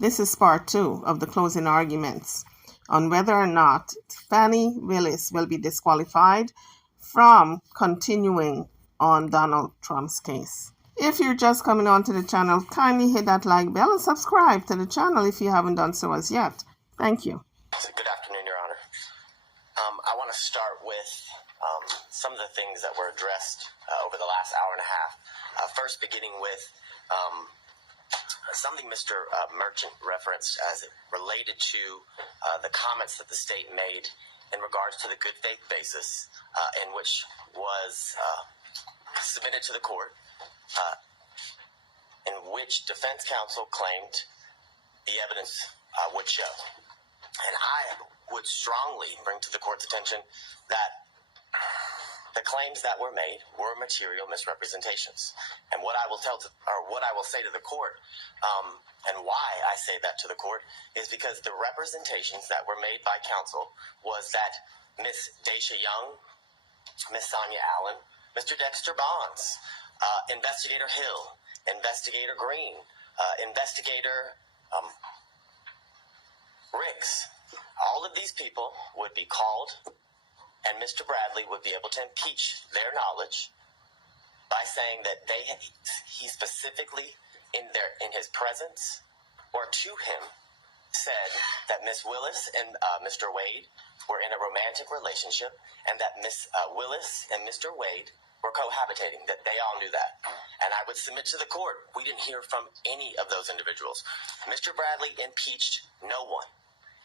This is part 2 of the closing arguments on whether or not Fani Willis will be disqualified from continuing on Donald Trump's case. If you're just coming onto the channel, kindly hit that like bell and subscribe to the channel if you haven't done so as yet. Thank you. Good afternoon, Your Honor. I want to start with some of the things that were addressed over the last hour and a half. First, beginning with something Mr. Merchant referenced as it related to the comments that the state made in regards to the good faith basis in which was submitted to the court, in which defense counsel claimed the evidence would show. And I would strongly bring to the court's attention that the claims that were made were material misrepresentations. And what I will say to the court, and why I say that to the court, is because the representations that were made by counsel was that Miss Daisha Young, Miss Sonia Allen, Mr. Dexter Bonds, Investigator Hill, Investigator Green, Investigator Riggs, all of these people would be called, and Mr. Bradley would be able to impeach their knowledge by saying that he specifically in his presence or to him said that Miss Willis and Mr. Wade were in a romantic relationship, and that Miss Willis and Mr. Wade were cohabitating, that they all knew that. And I would submit to the court, we didn't hear from any of those individuals. Mr. Bradley impeached no one.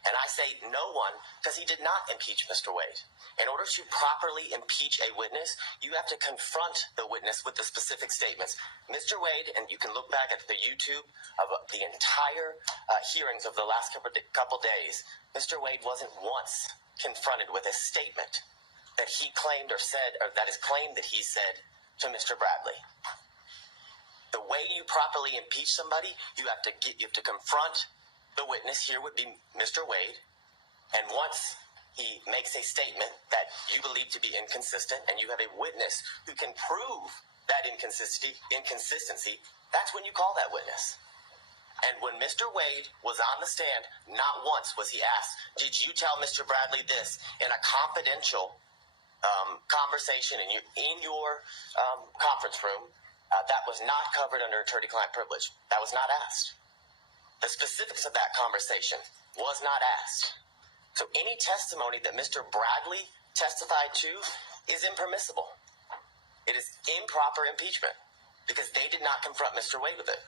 And I say no one because he did not impeach Mr. Wade. In order to properly impeach a witness, you have to confront the witness with the specific statements. Mr. Wade, and you can look back at the YouTube of the entire hearings of the last couple days, Mr. Wade wasn't once confronted with a statement that he claimed or said, or that is claimed that he said to Mr. Bradley. The way you properly impeach somebody, you have to confront the witness. Here would be Mr. Wade, and once he makes a statement that you believe to be inconsistent, and you have a witness who can prove that inconsistency, that's when you call that witness. And when Mr. Wade was on the stand, not once was he asked, did you tell Mr. Bradley this in a confidential conversation in your conference room that was not covered under attorney-client privilege? That was not asked. The specifics of that conversation was not asked. So any testimony that Mr. Bradley testified to is impermissible. It is improper impeachment because they did not confront Mr. Wade with it.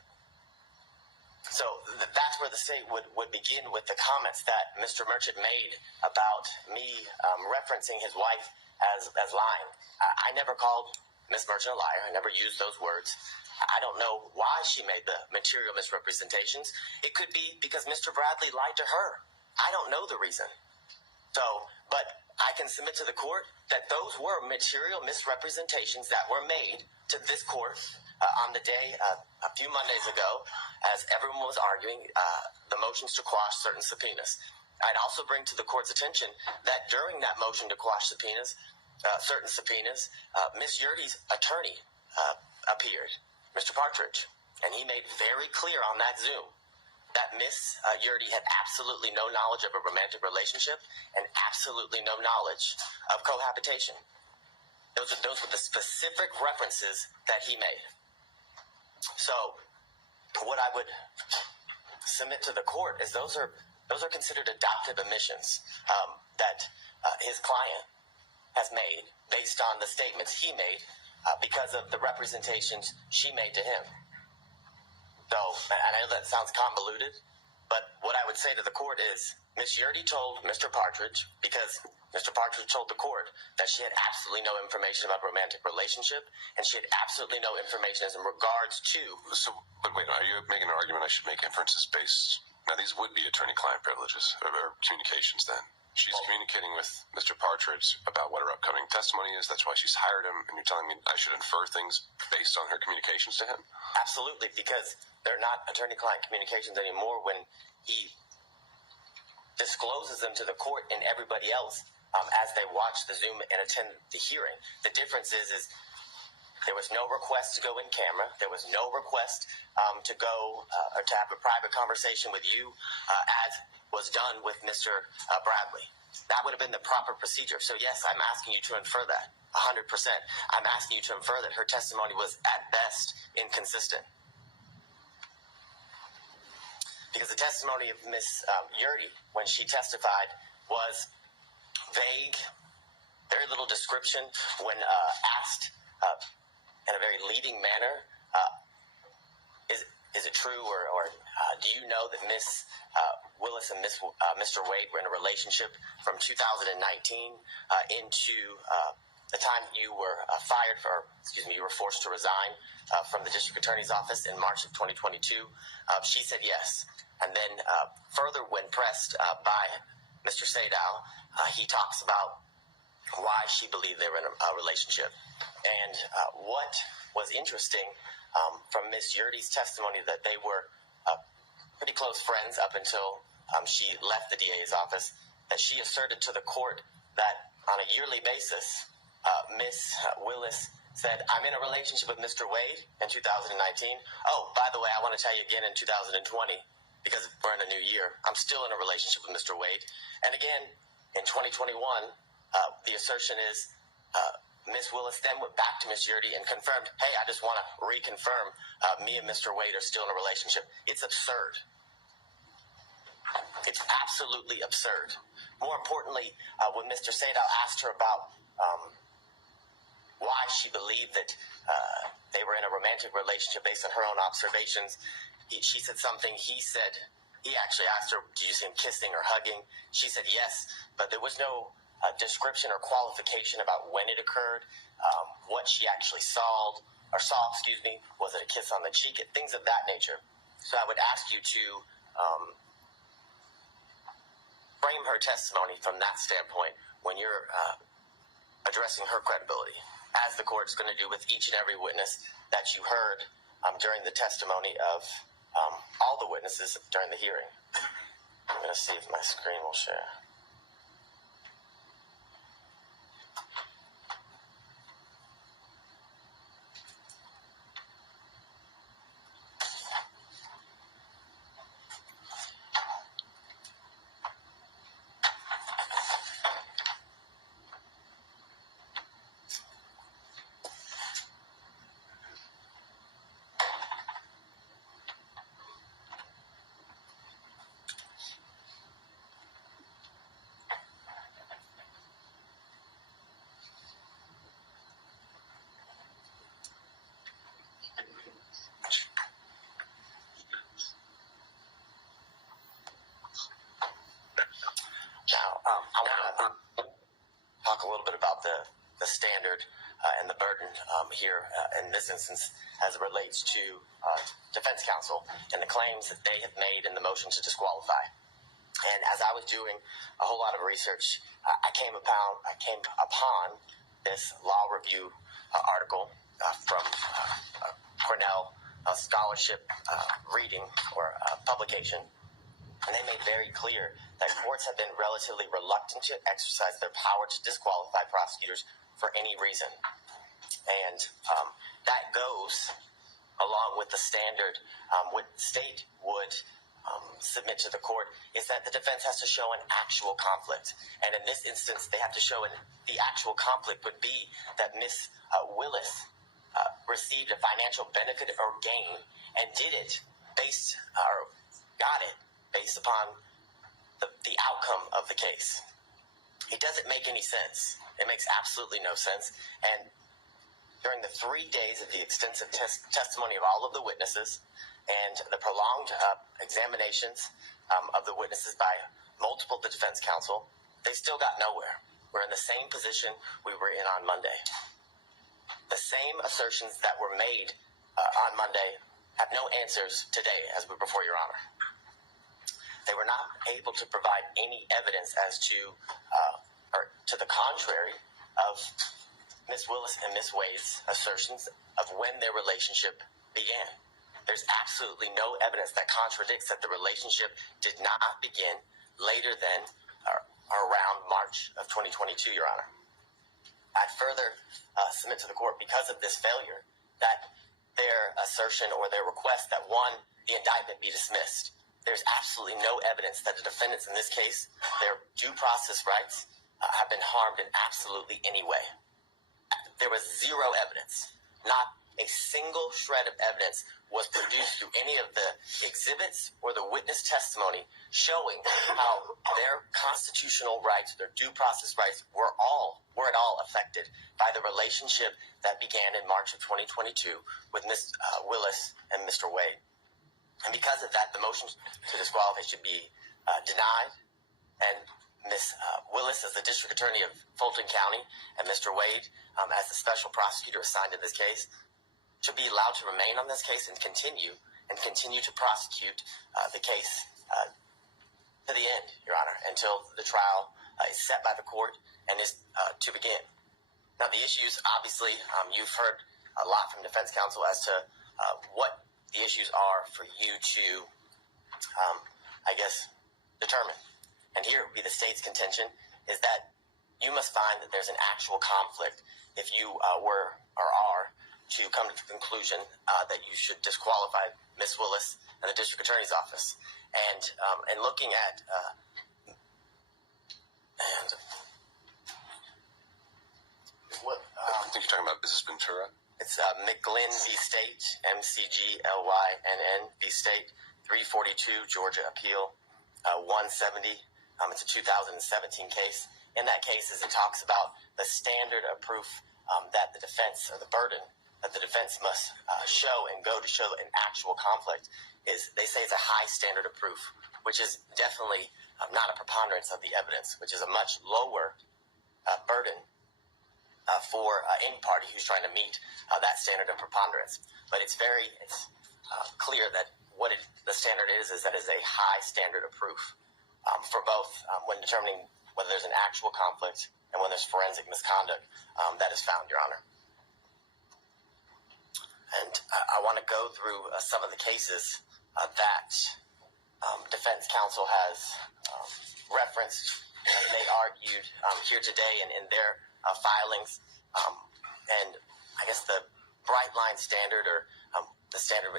So that's where the state would begin with the comments that Mr. Merchant made about me referencing his wife as lying. I never called Ms. Merchant a liar. I never used those words. I don't know why she made the material misrepresentations. It could be because Mr. Bradley lied to her. I don't know the reason. But I can submit to the court that those were material misrepresentations that were made to this court on the day a few Mondays ago, as everyone was arguing the motions to quash certain subpoenas. I'd also bring to the court's attention that during that motion to quash subpoenas, certain subpoenas, Ms. Yurdy's attorney appeared, Mr. Partridge, and he made very clear on that Zoom that Ms. Yurdy had absolutely no knowledge of a romantic relationship and absolutely no knowledge of cohabitation. Those were the specific references that he made. So what I would submit to the court is those are considered adoptive admissions that his client has made based on the statements he made because of the representations she made to him. So, and I know that sounds convoluted, but what I would say to the court is Ms. Yurdy told Mr. Partridge, because Mr. Partridge told the court that she had absolutely no information about a romantic relationship, and she had absolutely no information as in regards to... So, but wait, are you making an argument I should make inferences based... Now, these would be attorney-client privileges, or communications then. She's communicating with Mr. Partridge about what her upcoming testimony is. That's why she's hired him. And you're telling me I should infer things based on her communications to him? Absolutely, because they're not attorney-client communications anymore when he discloses them to the court and everybody else as they watch the Zoom and attend the hearing. The difference is There was no request to go in camera. There was no request to go or to have a private conversation with you as was done with Mr. Bradley. That would have been the proper procedure. So yes, I'm asking you to infer that 100%. I'm asking you to infer that her testimony was at best inconsistent. Because the testimony of Ms. Yurdi, when she testified, was vague, very little description. When asked in a very leading manner, is it true, or do you know that Ms. Willis and Mr. Wade were in a relationship from 2019 into the time you were you were forced to resign from the district attorney's office in March of 2022? She said yes. And then further, when pressed by Mr. Sadow, he talks about why she believed they were in a relationship. And what was interesting from Ms. Yurdi's testimony, that they were pretty close friends up until she left the DA's office, that she asserted to the court that on a yearly basis, Ms. Willis said, I'm in a relationship with Mr. Wade in 2019. Oh, by the way, I want to tell you again in 2020, because we're in a new year, I'm still in a relationship with Mr. Wade. And again, in 2021, the assertion is Ms. Willis then went back to Ms. Yurdi and confirmed, hey, I just want to reconfirm me and Mr. Wade are still in a relationship. It's absurd. It's absolutely absurd. More importantly, when Mr. Sadow asked her about why she believed that they were in a romantic relationship based on her own observations, she said something. He actually asked her, do you see him kissing or hugging? She said yes, but there was no description or qualification about when it occurred, what she actually saw, was it a kiss on the cheek, things of that nature. So I would ask you to frame her testimony from that standpoint when you're addressing her credibility, as the court's going to do with each and every witness that you heard during the testimony of all the witnesses during the hearing. I'm going to see if my screen will share. Now, I want to talk a little bit about the standard and the burden here in this instance as it relates to defense counsel and the claims that they have made in the motion to disqualify. And as I was doing a whole lot of research, I came upon this law review article from Cornell scholarship reading or publication. And they made very clear that courts have been relatively reluctant to exercise their power to disqualify prosecutors for any reason. And that goes along with the standard what the state would submit to the court, is that the defense has to show an actual conflict. And in this instance, they have to show the actual conflict would be that Ms. Willis received a financial benefit or gain and got it based upon the outcome of the case. It doesn't make any sense. It makes absolutely no sense. And during the 3 days of the extensive testimony of all of the witnesses and the prolonged examinations of the witnesses by multiple defense counsel, they still got nowhere. We're in the same position we were in on Monday. The same assertions that were made on Monday have no answers today as we're before Your Honor. They were not able to provide any evidence as to, or to the contrary of Ms. Willis and Ms. Wade's assertions of when their relationship began. There's absolutely no evidence that contradicts that the relationship did not begin later than or around March of 2022, Your Honor. I'd further submit to the court, because of this failure, that their assertion or their request that, one, the indictment be dismissed. There's absolutely no evidence that the defendants in this case, their due process rights, have been harmed in absolutely any way. There was zero evidence. Not a single shred of evidence was produced through any of the exhibits or the witness testimony showing how their constitutional rights, their due process rights, were at all affected by the relationship that began in March of 2022 with Ms. Willis and Mr. Wade. And because of that, the motion to disqualify should be denied. And Ms. Willis, as the district attorney of Fulton County, and Mr. Wade, as the special prosecutor assigned to this case, should be allowed to remain on this case and continue to prosecute the case to the end, Your Honor, until the trial is set by the court and is to begin. Now, the issues, obviously, you've heard a lot from defense counsel as to what the issues are for you to, determine. And here would be the state's contention, is that you must find that there's an actual conflict if you were or are to come to the conclusion that you should disqualify Ms. Willis and the district attorney's office. And looking at I think you're talking about Mrs. Ventura. It's McGlynn v. State, MCGLYNN v. State, 342 Georgia Appeal 170. It's a 2017 case. In that case, it talks about the standard of proof that the defense, or the burden that the defense must show and go to show an actual conflict, is, they say, it's a high standard of proof, which is definitely not a preponderance of the evidence, which is a much lower burden for any party who's trying to meet that standard of preponderance. But it's clear that the standard is that it's a high standard of proof for both when determining whether there's an actual conflict and when there's forensic misconduct that is found, Your Honor. And I want to go through some of the cases that defense counsel has referenced and they argued here today and in their filings. And I guess the bright line standard, or the standard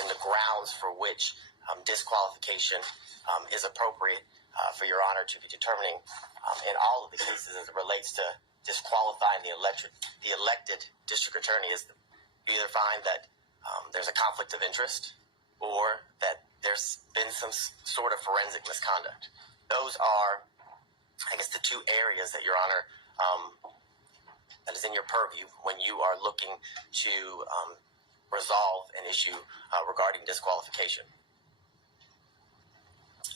and the grounds for which disqualification is appropriate for Your Honor to be determining in all of the cases as it relates to disqualifying the elected district attorney, is you either find that there's a conflict of interest or that there's been some sort of forensic misconduct. Those are, I guess, the two areas that Your Honor that is in your purview when you are looking to resolve an issue regarding disqualification.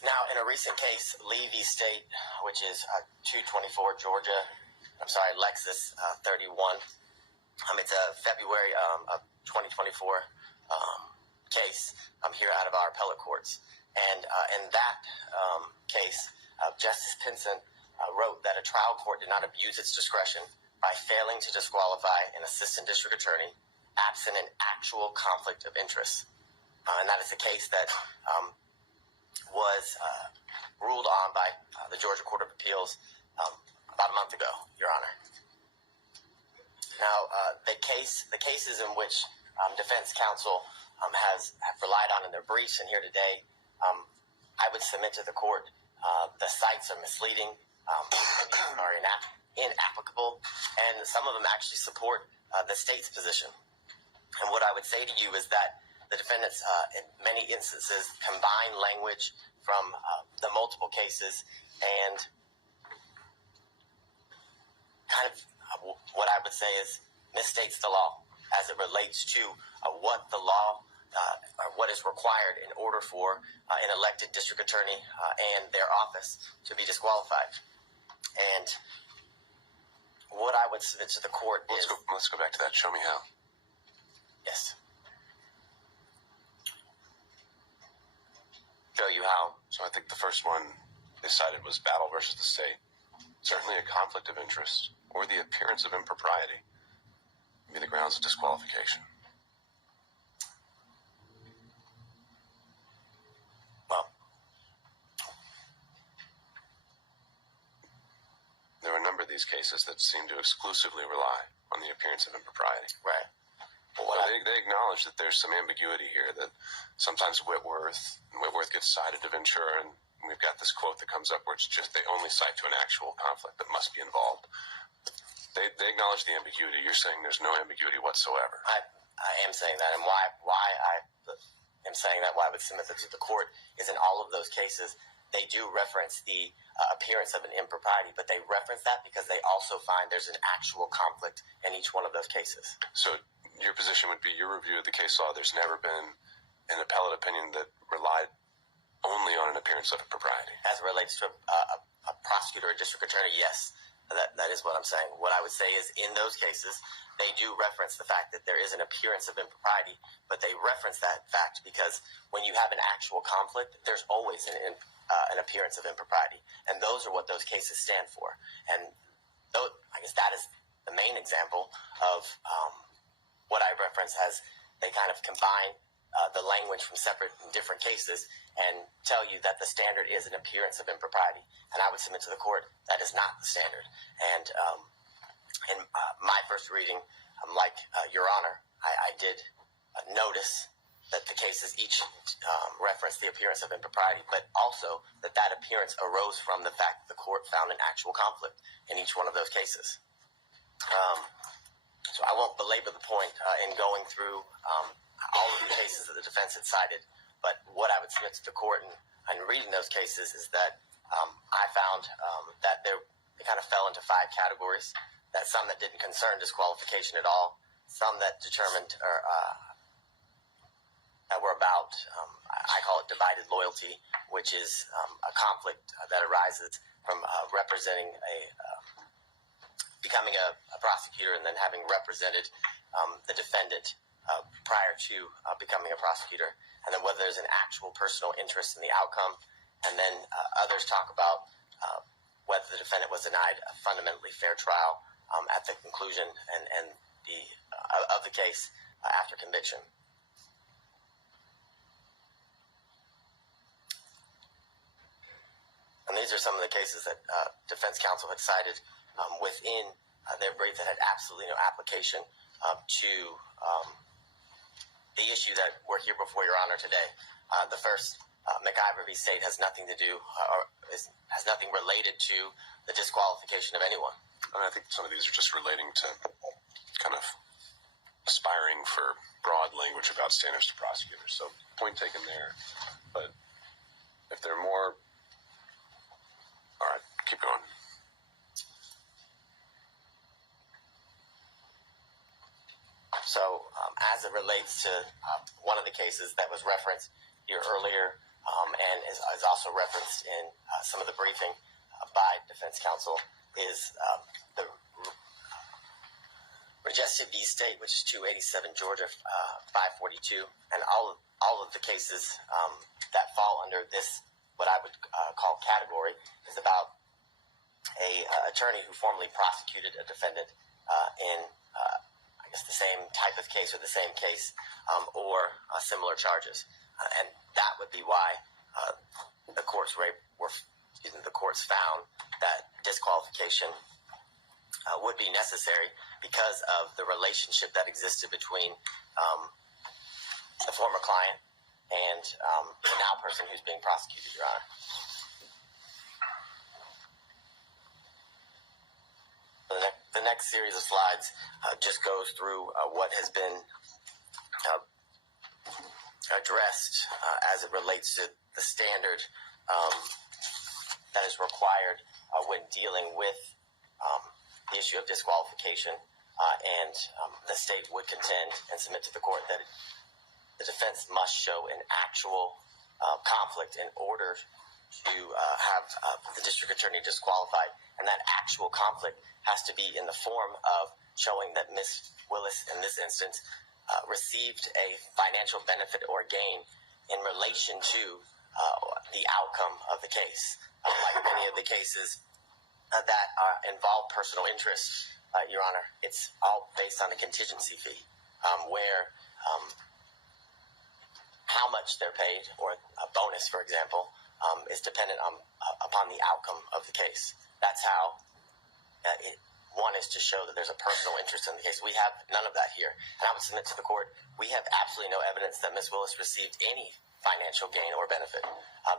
Now, in a recent case, Lee v. State, which is 224 Georgia, Lexus 31. It's a February of 2024 case here out of our appellate courts. And in that case, Justice Pinson wrote that a trial court did not abuse its discretion by failing to disqualify an assistant district attorney absent an actual conflict of interest. And that is a case that was ruled on by the Georgia Court of Appeals about a month ago, Your Honor. Now, the cases in which defense counsel have relied on in their briefs and here today, I would submit to the court the cites are misleading, are inapplicable, and some of them actually support the state's position. And what I would say to you is that the defendants, in many instances, combine language from the multiple cases and kind of what I would say is misstates the law as it relates to what the law or what is required in order for an elected district attorney and their office to be disqualified. And what I would submit to the court is... Let's go back to that. Show me how. Yes. Show you how. So I think the first one they cited was Battle versus the state. Certainly a conflict of interest or the appearance of impropriety would be the grounds of disqualification. Well, there are a number of the these cases that seem to exclusively rely on the appearance of impropriety. Right. Well, they acknowledge that there's some ambiguity here, that sometimes Whitworth gets cited to Ventura, and we've got this quote that comes up where it's just they only cite to an actual conflict that must be involved. They acknowledge the ambiguity. You're saying there's no ambiguity whatsoever. I am saying that, and why I am saying that, why I would submit that to the court, is in all of those cases, they do reference the appearance of an impropriety, but they reference that because they also find there's an actual conflict in each one of those cases. So your position would be, your review of the case law, there's never been an appellate opinion that relied only on an appearance of impropriety. As it relates to a prosecutor or district attorney, yes, that is what I'm saying. What I would say is, in those cases, they do reference the fact that there is an appearance of impropriety, but they reference that fact because when you have an actual conflict, there's always an appearance of impropriety, and those are what those cases stand for. And I guess that is the main example of what I reference as they kind of combine the language from separate and different cases and tell you that the standard is an appearance of impropriety. And I would submit to the court that is not the standard. And in my first reading, like Your Honor, I did notice that the cases each reference the appearance of impropriety, but also that appearance arose from the fact that the court found an actual conflict in each one of those cases. So I won't belabor the point in going through all of the cases that the defense had cited, but what I would submit to the court and reading those cases is that I found that they kind of fell into 5 categories. That some that didn't concern disqualification at all, some that determined or that were about, I call it divided loyalty, which is a conflict that arises from representing becoming a prosecutor and then having represented the defendant prior to becoming a prosecutor, and then whether there's an actual personal interest in the outcome, and then others talk about whether the defendant was denied a fundamentally fair trial at the conclusion and of the case after conviction. And these are some of the cases that defense counsel had cited within their brief that had absolutely no application to the issue that we're here before Your Honor today. The first, McIver v. State, has nothing to do or has nothing related to the disqualification of anyone. I mean, I think some of these are just relating to kind of aspiring for broad language about standards to prosecutors. So point taken there. But if there are more, all right, keep going. So as it relates to one of the cases that was referenced here earlier and is also referenced in some of the briefing by defense counsel is the Majestic v. State, which is 287 Georgia 542, and all of the cases that fall under this, what I would call category, is about a attorney who formerly prosecuted a defendant in I guess the same type of case or the same case or similar charges, and that would be why the courts found that disqualification would be necessary because of the relationship that existed between the former client and the now person who's being prosecuted, Your Honor. The next series of slides just goes through what has been addressed as it relates to the standard that is required when dealing with the issue of disqualification, and the state would contend and submit to the court that the defense must show an actual conflict in order to have the district attorney disqualified, and that actual conflict has to be in the form of showing that Ms. Willis, in this instance, received a financial benefit or gain in relation to the outcome of the case. Like many of the cases that involve personal interest, Your Honor, it's all based on a contingency fee, where how much they're paid, or a bonus, for example, is dependent upon the outcome of the case. That's how one is to show that there's a personal interest in the case. We have none of that here. And I would submit to the court, we have absolutely no evidence that Ms. Willis received any financial gain or benefit.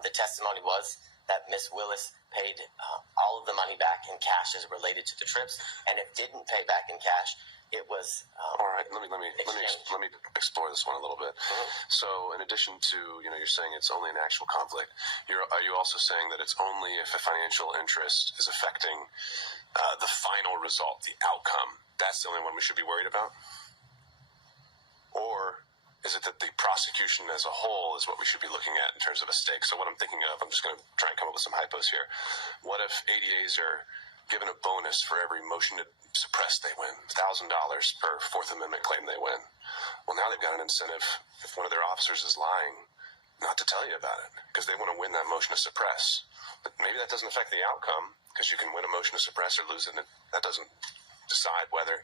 The testimony was that Ms. Willis paid all of the money back in cash as related to the trips, and it didn't pay back in cash. It was all right. Let me explore this one a little bit. So, in addition to you're saying it's only an actual conflict. Are you also saying that it's only if a financial interest is affecting the final result, the outcome? That's the only one we should be worried about, or is it that the prosecution as a whole is what we should be looking at in terms of a stake? So, what I'm thinking of, I'm just going to try and come up with some hypos here. What if ADAs are given a bonus for every motion to suppress they win, $1,000 per Fourth Amendment claim they win? Well, now they've got an incentive, if one of their officers is lying, not to tell you about it, because they want to win that motion to suppress. But maybe that doesn't affect the outcome, because you can win a motion to suppress or lose it, and that doesn't decide whether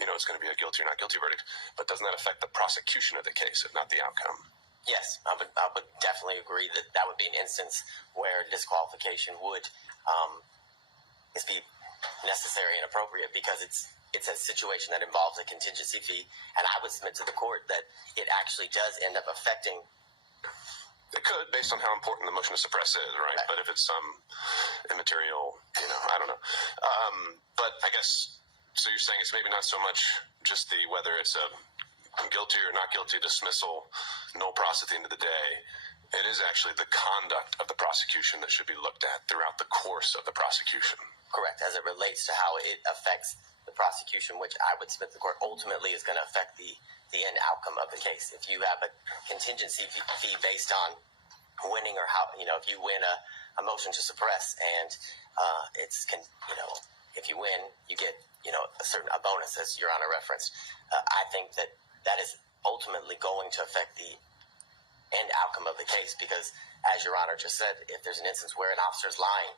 it's going to be a guilty or not guilty verdict. But doesn't that affect the prosecution of the case, if not the outcome? Yes, I would definitely agree that would be an instance where disqualification would be necessary and appropriate, because it's a situation that involves a contingency fee, and I would submit to the court that it actually does end up affecting. It could, based on how important the motion to suppress is, right? But if it's some immaterial, I don't know. But I guess, so you're saying it's maybe not so much just whether it's a guilty or not guilty dismissal, no process at the end of the day. It is actually the conduct of the prosecution that should be looked at throughout the course of the prosecution. Correct, as it relates to how it affects the prosecution, which I would submit to the court ultimately is going to affect the end outcome of the case. If you have a contingency fee based on winning, or how, if you win a motion to suppress and if you win, you get, a bonus, as Your Honor referenced. I think that is ultimately going to affect the end outcome of the case, because, as Your Honor just said, if there's an instance where an officer is lying,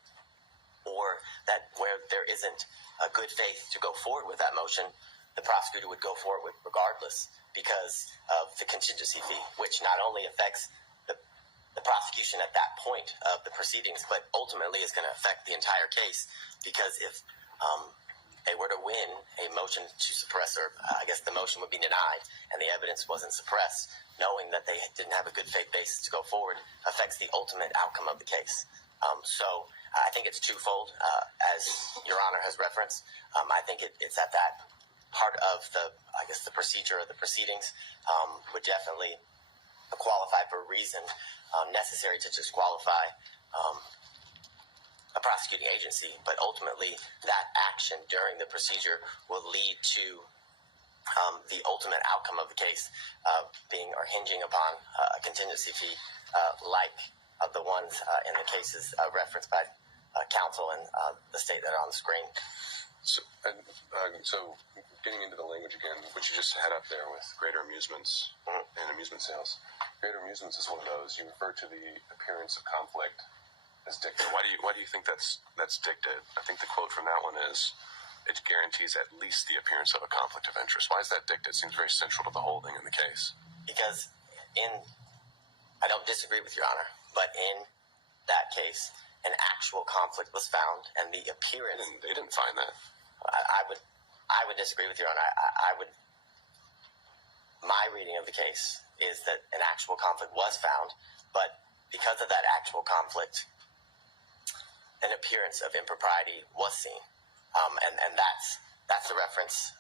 or that where there isn't a good faith to go forward with that motion, the prosecutor would go forward with regardless, because of the contingency fee, which not only affects the prosecution at that point of the proceedings, but ultimately is going to affect the entire case, because if they were to win a motion to suppress, or I guess the motion would be denied and the evidence wasn't suppressed, knowing that they didn't have a good faith basis to go forward affects the ultimate outcome of the case. So I think it's twofold, as Your Honor has referenced. I think it's at that part of the procedure of the proceedings would definitely qualify for a reason necessary to disqualify a prosecuting agency, but ultimately that action during the procedure will lead to the ultimate outcome of the case being or hinging upon a contingency fee like of the ones in the cases referenced by counsel and the state that are on the screen. So getting into the language again, which you just had up there with greater amusements and amusement sales. Greater amusements is one of those. You refer to the appearance of conflict as dicta. Why do you think that's dicta? I think the quote from that one is, it guarantees at least the appearance of a conflict of interest. Why is that dicta? It seems very central to the holding in the case. Because I don't disagree with Your Honor, but in that case, an actual conflict was found, and the appearance. They didn't find that. I would disagree with Your Honor. My reading of the case is that an actual conflict was found, but because of that actual conflict, an appearance of impropriety was seen. And that's the reference,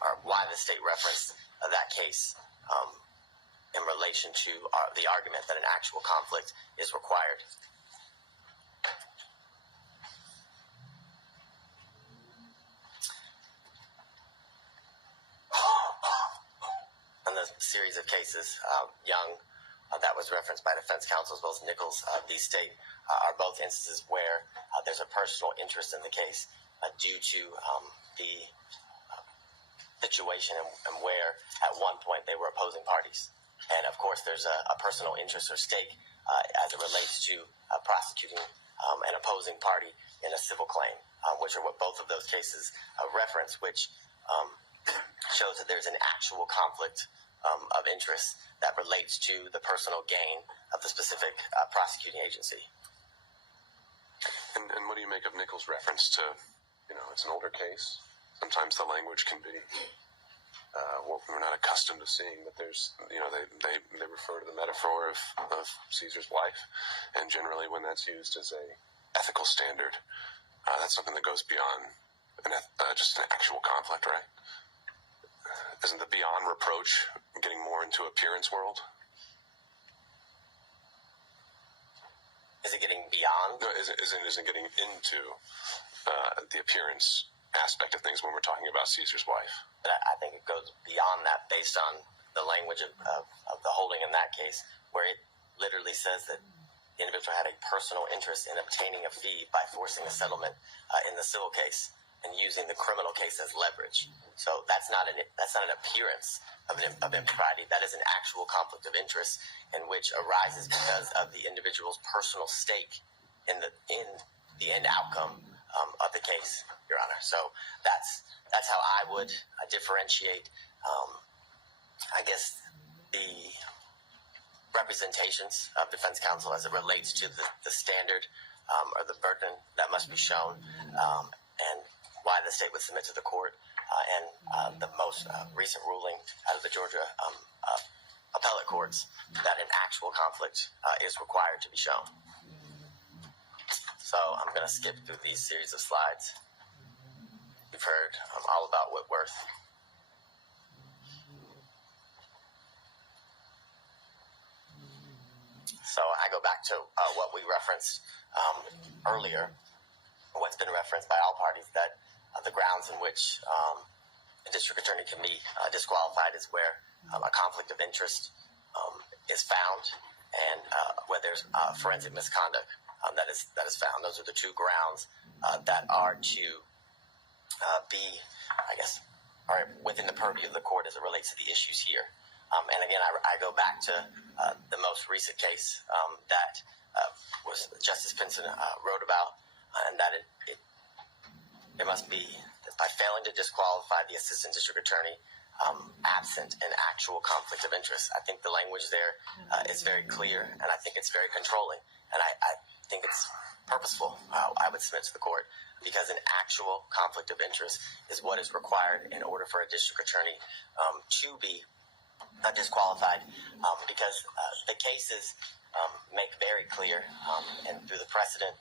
or why the state referenced that case in relation to the argument that an actual conflict is required. In the series of cases, Young, that was referenced by defense counsel, as well as Nichols, the state, are both instances where there's a personal interest in the case due to the situation and where at one point they were opposing parties. And of course, there's a personal interest or stake as it relates to prosecuting an opposing party in a civil claim, which are what both of those cases reference, which shows that there's an actual conflict of interest that relates to the personal gain of the specific prosecuting agency. And what do you make of Nichols' reference to it's an older case. Sometimes the language can be what we're not accustomed to seeing, but there's, they refer to the metaphor of Caesar's wife, and generally when that's used as a ethical standard, that's something that goes beyond just an actual conflict, right? Isn't the beyond reproach getting more into appearance world? Is it getting beyond? No, isn't getting into the appearance aspect of things when we're talking about Caesar's wife? But I think it goes beyond that based on the language of the holding in that case, where it literally says that the individual had a personal interest in obtaining a fee by forcing a settlement in the civil case and using the criminal case as leverage. So that's not an appearance of impropriety. That is an actual conflict of interest in which arises because of the individual's personal stake in the end outcome of the case, Your Honor. So that's how I would differentiate, I guess, the representations of defense counsel as it relates to the standard or the burden that must be shown, and why the state would submit to the court, and the most recent ruling out of the Georgia appellate courts that an actual conflict is required to be shown. So I'm going to skip through these series of slides. You've heard all about Whitworth. So I go back to what we referenced earlier, what's been referenced by all parties, that the grounds in which a district attorney can be disqualified is where a conflict of interest is found, and where there's forensic misconduct that is found. Those are the two grounds that are to be, I guess, are within the purview of the court as it relates to the issues here. And again, I go back to the most recent case that was Justice Pinson wrote about, and that it must be by failing to disqualify the assistant district attorney absent an actual conflict of interest. I think the language there is very clear, and I think it's very controlling, and I think it's purposeful. I would submit to the court, because an actual conflict of interest is what is required in order for a district attorney to be disqualified, because the cases make very clear, and through the precedent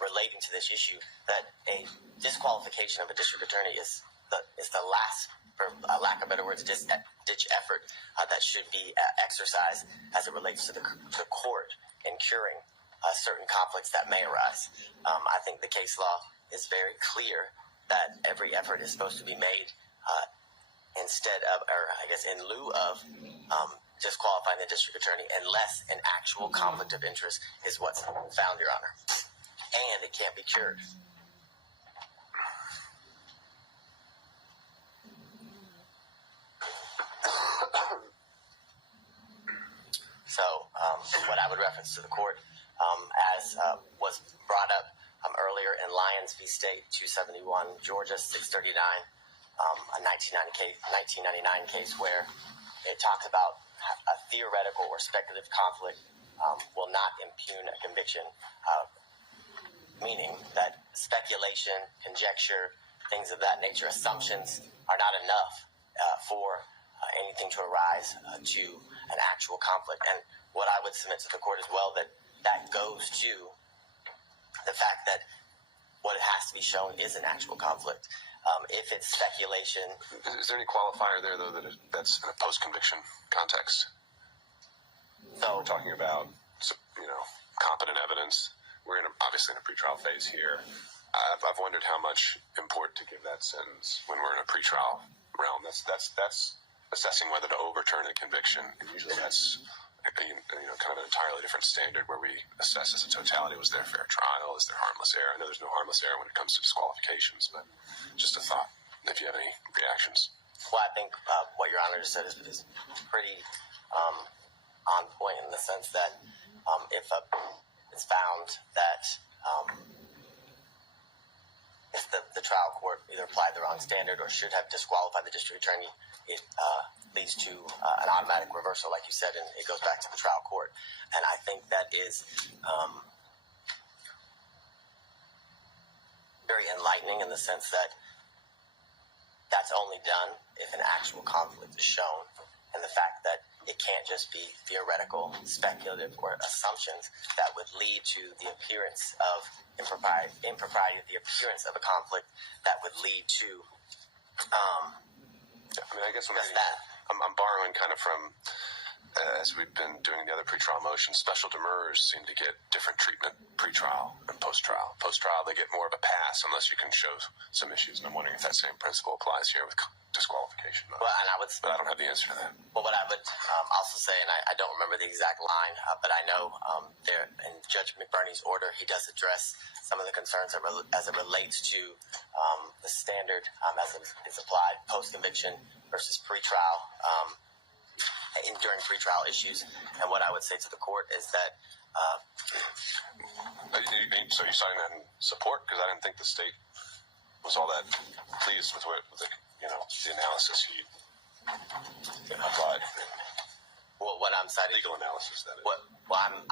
relating to this issue, that a disqualification of a district attorney is the last, for lack of better words, ditch effort that should be exercised as it relates to the court in curing certain conflicts that may arise. I think the case law is very clear that every effort is supposed to be made instead of, or I guess in lieu of, disqualifying the district attorney unless an actual conflict of interest is what's found, Your Honor. And it can't be cured. So, what I would reference to the court, as was brought up earlier in Lyons v. State, 271, Georgia, 639, a 1999 case where it talks about a theoretical or speculative conflict will not impugn a conviction, meaning that speculation, conjecture, things of that nature, assumptions are not enough for anything to arise to an actual conflict. And what I would submit to the court as well, that goes to the fact that what has to be shown is an actual conflict. If it's speculation. Is there any qualifier there, though, that's in a post-conviction context? So we're talking about, competent evidence. We're obviously in a pretrial phase here. I've wondered how much import to give that sentence when we're in a pretrial realm. That's assessing whether to overturn a conviction. And usually that's kind of an entirely different standard where we assess as a totality, was there a fair trial? Is there harmless error? I know there's no harmless error when it comes to disqualifications, but just a thought, if you have any reactions. Well, I think what Your Honor just said is pretty on point in the sense that if it's found that if the trial court either applied the wrong standard or should have disqualified the district attorney, it leads to an automatic reversal, like you said, and it goes back to the trial court. And I think that is very enlightening reasoning in the sense that that's only done if an actual conflict is shown, and the fact that it can't just be theoretical, speculative, or assumptions that would lead to the appearance of impropriety, the appearance of a conflict that would lead to. I guess I'm borrowing kind of from, as we've been doing the other pretrial motions, special demurrers seem to get different treatment pre-trial and post-trial. Post-trial, they get more of a pass unless you can show some issues, and I'm wondering if that same principle applies here with disqualification. Well, and but I don't have the answer to that. Well, what I would also say, and I don't remember the exact line, but I know there in Judge McBurney's order, he does address some of the concerns as it relates to the standard as it is applied post-conviction versus pre-trial, during pre-trial issues. And what I would say to the court is that... So you're citing that in support? Because I didn't think the state was all that pleased with the analysis he applied. Well, what I'm citing... Legal analysis, that is.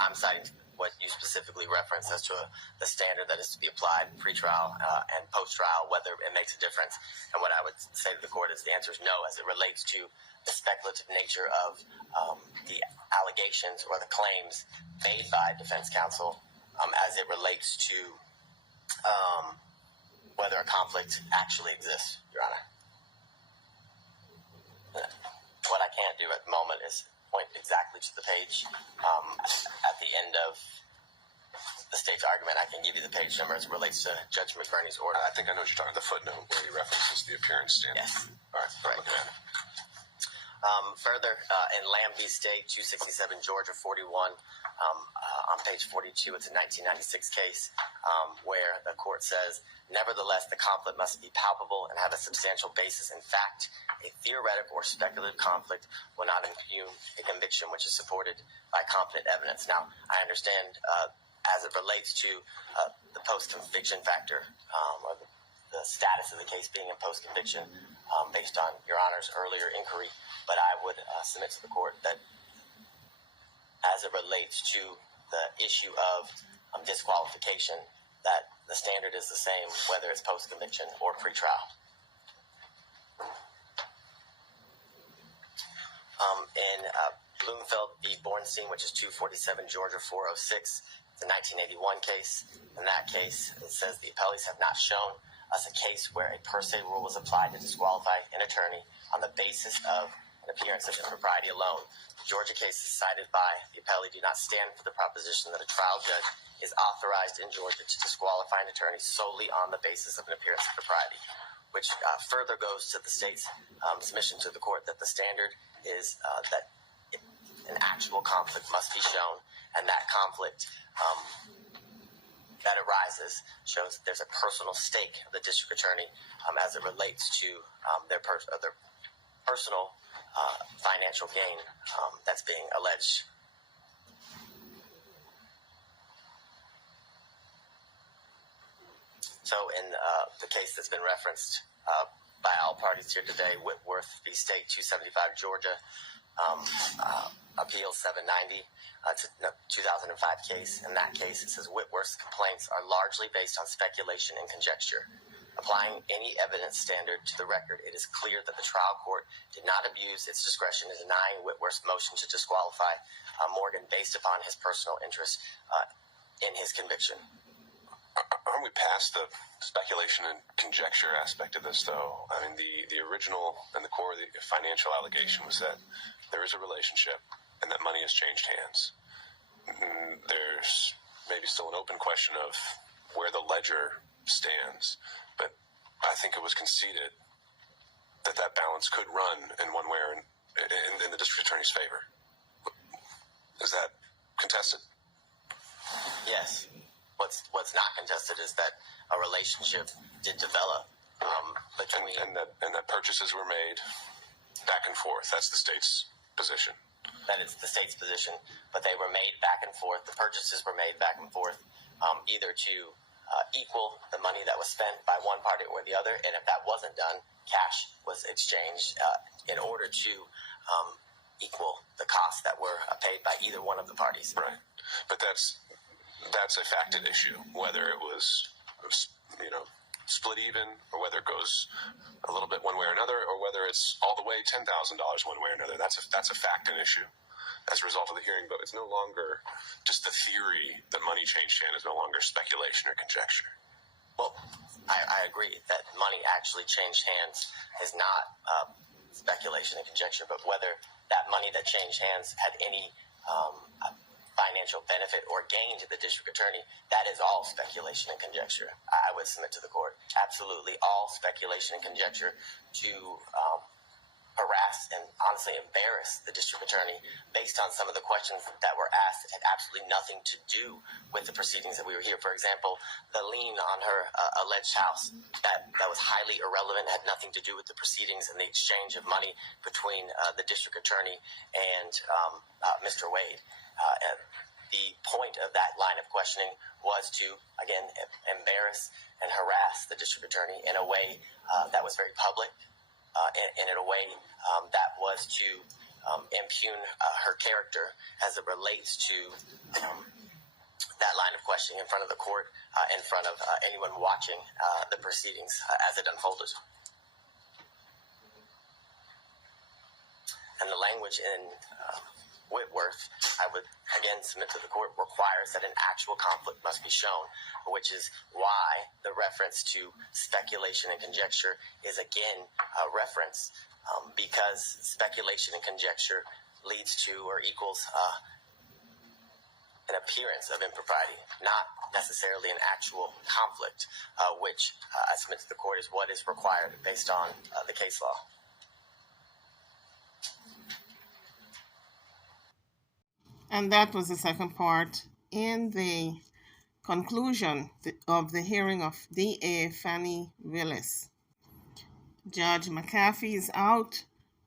I'm citing what you specifically referenced as to the standard that is to be applied pre-trial and post-trial, whether it makes a difference. And what I would say to the court is the answer is no, as it relates to the speculative nature of the allegations or the claims made by defense counsel as it relates to whether a conflict actually exists, Your Honor. What I can't do at the moment is point exactly to the page. At the end of the state's argument, I can give you the page number as it relates to Judge McBurney's order. I think I know what you're talking about, the footnote where he references the appearance standard. Yes. All right, I'm looking at it. Further, in Lamb v. State, 267 Georgia 41, on page 42, it's a 1996 case where the court says, nevertheless, the conflict must be palpable and have a substantial basis in fact. A theoretical or speculative conflict will not impugn a conviction which is supported by competent evidence. Now, I understand as it relates to the post-conviction factor or the status of the case being in post-conviction based on Your Honor's earlier inquiry, but I would submit to the court that as it relates to the issue of disqualification, that the standard is the same whether it's post-conviction or pre-trial. In Bloomfield v. Bornstein, which is 247 Georgia 406, it's a 1981 case. In that case, it says the appellees have not shown us a case where a per se rule was applied to disqualify an attorney on the basis of an appearance of impropriety alone. The Georgia cases cited by the appellee do not stand for the proposition that a trial judge is authorized in Georgia to disqualify an attorney solely on the basis of an appearance of propriety, which further goes to the state's submission to the court that the standard is that an actual conflict must be shown, and that conflict that arises shows that there's a personal stake of the district attorney as it relates to their personal financial gain that's being alleged. So in the case that's been referenced by all parties here today, Whitworth v. State 275 Georgia, Appeal 790, it's a 2005 case. In that case, it says Whitworth's complaints are largely based on speculation and conjecture. Applying any evidence standard to the record, it is clear that the trial court did not abuse its discretion in denying Whitworth's motion to disqualify Morgan based upon his personal interest in his conviction. Aren't we past the speculation and conjecture aspect of this, though? I mean, the original and the core of the financial allegation was that there is a relationship and that money has changed hands. There's maybe still an open question of where the ledger stands, but I think it was conceded that that balance could run in one way or in the district attorney's favor. Is that contested? Yes. What's not contested is that a relationship did develop between... And that purchases were made back and forth. That's the state's position. That is the state's position, but they were made back and forth. The purchases were made back and forth either to equal the money that was spent by one party or the other, and if that wasn't done, cash was exchanged in order to equal the costs that were paid by either one of the parties. Right, but that's a facted issue, whether it was split even, or whether it goes a little bit one way or another, or whether it's all the way $10,000 one way or another. That's a fact and issue as a result of the hearing, but it's no longer just the theory that money changed hands is no longer speculation or conjecture. Well, I agree that money actually changed hands is not speculation and conjecture, but whether that money that changed hands had any financial benefit or gain to the district attorney, that is all speculation and conjecture. I would submit to the court. Absolutely all speculation and conjecture to harass and honestly embarrass the district attorney based on some of the questions that were asked that had absolutely nothing to do with the proceedings that we were here. For example, the lien on her alleged house that was highly irrelevant, had nothing to do with the proceedings and the exchange of money between the district attorney and Mr. Wade. The point of that line of questioning was to, again, embarrass and harass the district attorney in a way that was very public, and in a way that was to impugn her character as it relates to that line of questioning in front of the court, in front of anyone watching the proceedings as it unfolded. And the language in Whitworth, I would again submit to the court, requires that an actual conflict must be shown, which is why the reference to speculation and conjecture is again a reference, because speculation and conjecture leads to or equals an appearance of impropriety, not necessarily an actual conflict, which I submit to the court is what is required based on the case law. And that was the second part. In the conclusion of the hearing of DA Fani Willis, Judge McAfee is out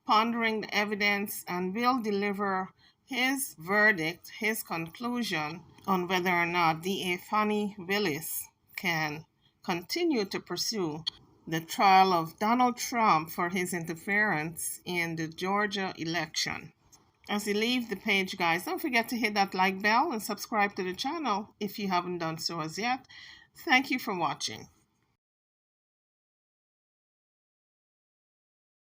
pondering the evidence and will deliver his verdict, his conclusion on whether or not DA Fani Willis can continue to pursue the trial of Donald Trump for his interference in the Georgia election. As you leave the page, guys, don't forget to hit that like bell and subscribe to the channel if you haven't done so as yet. Thank you for watching.